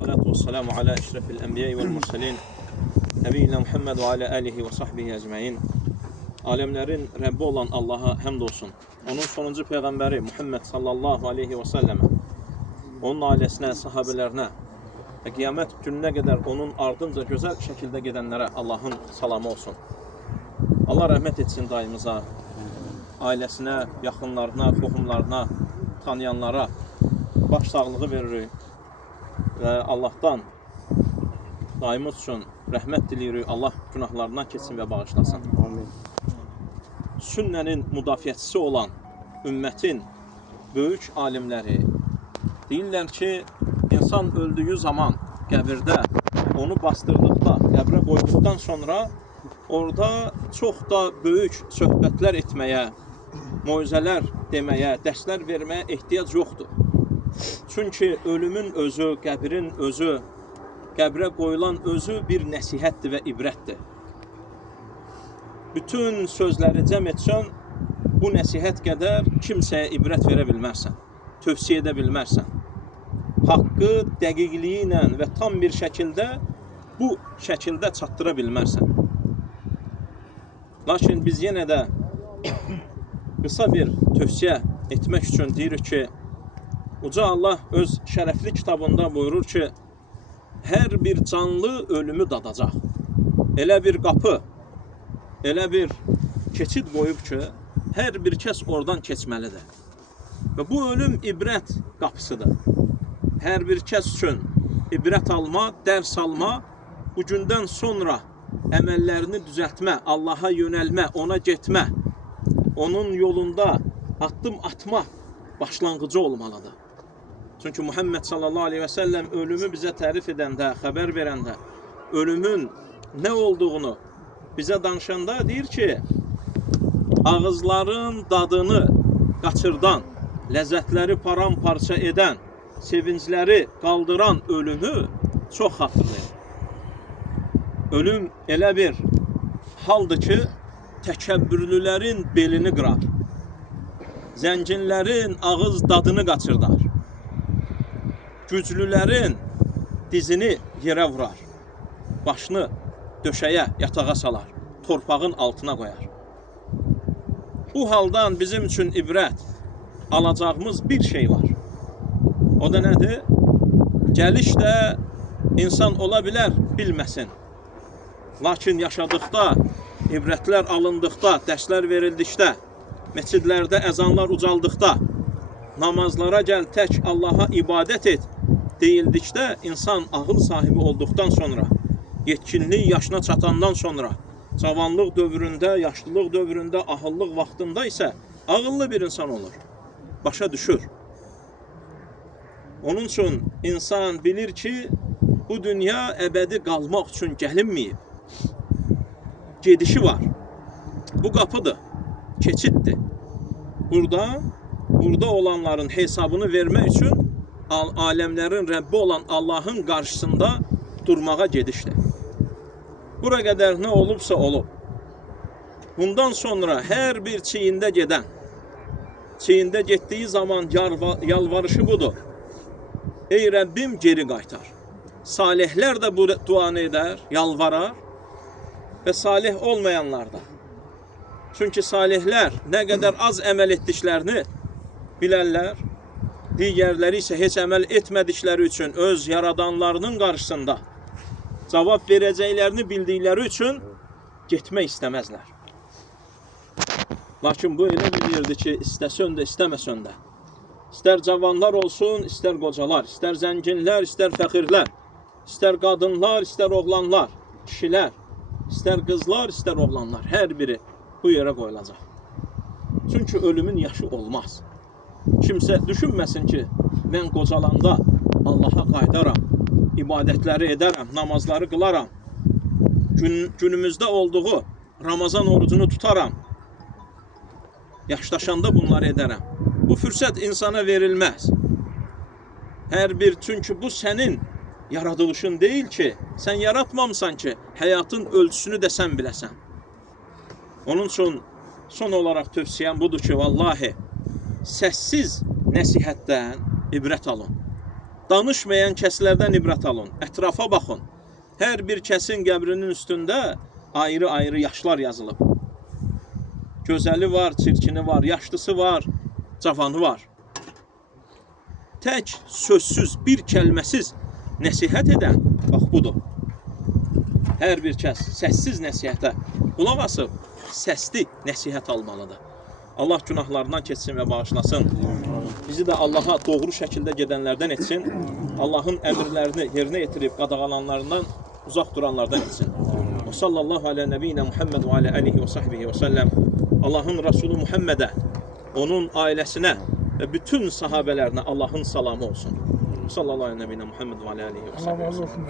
Salatu vesselamu ala eşrefil enbiya'i vel murselin Nebiyyina Muhammed ve ala alihi ve sahbihi ecmain. Alemlerin Rabbi olan Allah'a həmd olsun. Onun sonuncu peyğəmbəri Muhammed sallallahu aleyhi ve selleme, onun ailəsinə, sahabələrinə və qiyamət gününə qədər onun ardınca gözəl şəkildə gedənlərə Allahın salamı olsun. Allah rəhmət etsin dayımıza, ailəsinə, yaxınlarına, qohumlarına, tanıyanlara baş sağlığı veririk. Və Allahdan daimimiz üçün rəhmət diliyirik. Allah günahlarından keçsin və bağışlasın. Amin. Sünnənin müdafiəçisi olan ümmətin böyük alimləri deyirlər ki, insan öldüyü zaman qəbirdə onu bastırdıqda, qəbrə qoyduqdan sonra orada çox da böyük söhbətlər etməyə, moizələr deməyə, dərslər verməyə ehtiyac yoxdur. Çünki ölümün özü, qəbrin özü, qəbrə qoyulan özü bir nəsihətdir və ibrətdir. Bütün sözləri cəm etsən, bu nəsihət qədər kimsəyə ibrət verə bilmərsən, tövsiyə edə bilmərsən. Haqqı dəqiqliyi ilə və tam bir şəkildə bu şəkildə çatdıra bilmərsən. Lakin biz yenə də qısa bir tövsiyə etmək üçün deyirik ki, Uca Allah öz şərəfli kitabında buyurur ki, hər bir canlı ölümü dadacaq. Elə bir qapı, elə bir keçid qoyub ki, hər bir kəs oradan keçməlidir. Və bu ölüm ibrət qapısıdır. Hər bir kəs üçün ibrət alma, dərs alma, bu gündən sonra əməllərini düzəltmə, Allaha yönəlmə, ona getmə, onun yolunda addım atma başlanğıcı olmalıdır. Çünki Muhammed sallallahu aleyhi və səlləm ölümü bizə tərif edəndə, xəbər verəndə, ölümün nə olduğunu bizə danışanda deyir ki, ağızların dadını qaçırdan, ləzzətləri paramparça edən, sevincləri qaldıran ölümü çox xatırlayır. Ölüm elə bir haldır ki, təkəbbürlülərin belini qırar, zənginlərin ağız dadını qaçırdar, güclülərin dizini yerə vurar, başını döşəyə, yatağa salar, torpağın altına qoyar. Bu haldan bizim üçün ibrət alacağımız bir şey var. O da nədir? Gəliş də insan ola bilər, bilməsin. Lakin yaşadıqda, ibrətlər alındıqda, dərslər verildikdə, meçidlərdə əzanlar ucaldıqda, namazlara gəl, tək Allaha ibadət et deyildikdə, insan ağıl sahibi olduqdan sonra, yetkinlik yaşına çatandan sonra, cavanlıq dövründə, yaşlılıq dövründə, ahıllıq vaxtında isə ağıllı bir insan olur, başa düşür. Onun üçün insan bilir ki, bu dünya əbədi qalmaq üçün gəlinməyib. Gedişi var. Bu qapıdır, keçiddir. Burada olanların hesabını vermək üçün aləmlərin Rəbbi olan Allahın qarşısında durmağa gedişdir. Bura qədər nə olubsa olub. Bundan sonra hər bir çiyində gedən, çiyində getdiyi zaman yalvarışı budur. Ey Rəbbim, geri qaytar. Salihlər də bu duanı edər, yalvarar və salih olmayanlar da. Çünki salihlər nə qədər az əməl etdiklərini bilərlər, digərləri isə heç əməl etmədikləri üçün öz yaradanlarının qarşısında cavab verəcəklərini bildikləri üçün getmək istəməzlər. Lakin bu elə bir yerdir ki, istəsən də, istəməsən də, istər cavanlar olsun, istər qocalar, istər zənginlər, istər fəxirlər, istər qadınlar, istər oğlanlar, kişilər, istər qızlar, istər oğlanlar, hər biri bu yerə qoyulacaq. Çünki ölümün yaşı olmaz. Kimsə düşünməsin ki, mən qocalanda Allaha qaydaram, ibadətləri edərəm, namazları qılaram, günümüzdə olduğu Ramazan orucunu tutaram, yaşlaşanda bunları edərəm. Bu fürsət insana verilməz. Çünki bu sənin yaradılışın deyil ki, sən yaratmamısan ki, həyatın ölçüsünü də sən biləsən. Onun üçün son olaraq tövsiyəm budur ki, vallahi, səssiz nəsihətdən ibrət alın. Danışmayan kəslərdən ibrət alın. Ətrafa baxın. Hər bir kəsin qəbrinin üstündə ayrı-ayrı yaşlar yazılıb. Gözəli var, çirkini var, yaşlısı var, cavanı var. Tək, sözsüz, bir kəlməsiz nəsihət edən, bax budur. Hər bir kəs səssiz nəsihətə qulaq asıb, səsli nəsihət almalıdır. Allah günahlarından keçsin və bağışlasın. Bizi də Allaha doğru şəkildə gedənlərdən etsin. Allahın əmrlərini yerinə yetirib qadağalanlarından uzaq duranlardan etsin. Və sallallahu alə nəbiyyinə Muhammed və alə alihi və sahbihi və səlləm. Allahın Rasulü Muhammedə, onun ailəsinə və bütün sahabələrinə Allahın salamı olsun. Sallallahu alə nəbiyyinə Muhammed və alə alihi və sahbihi və səlləm.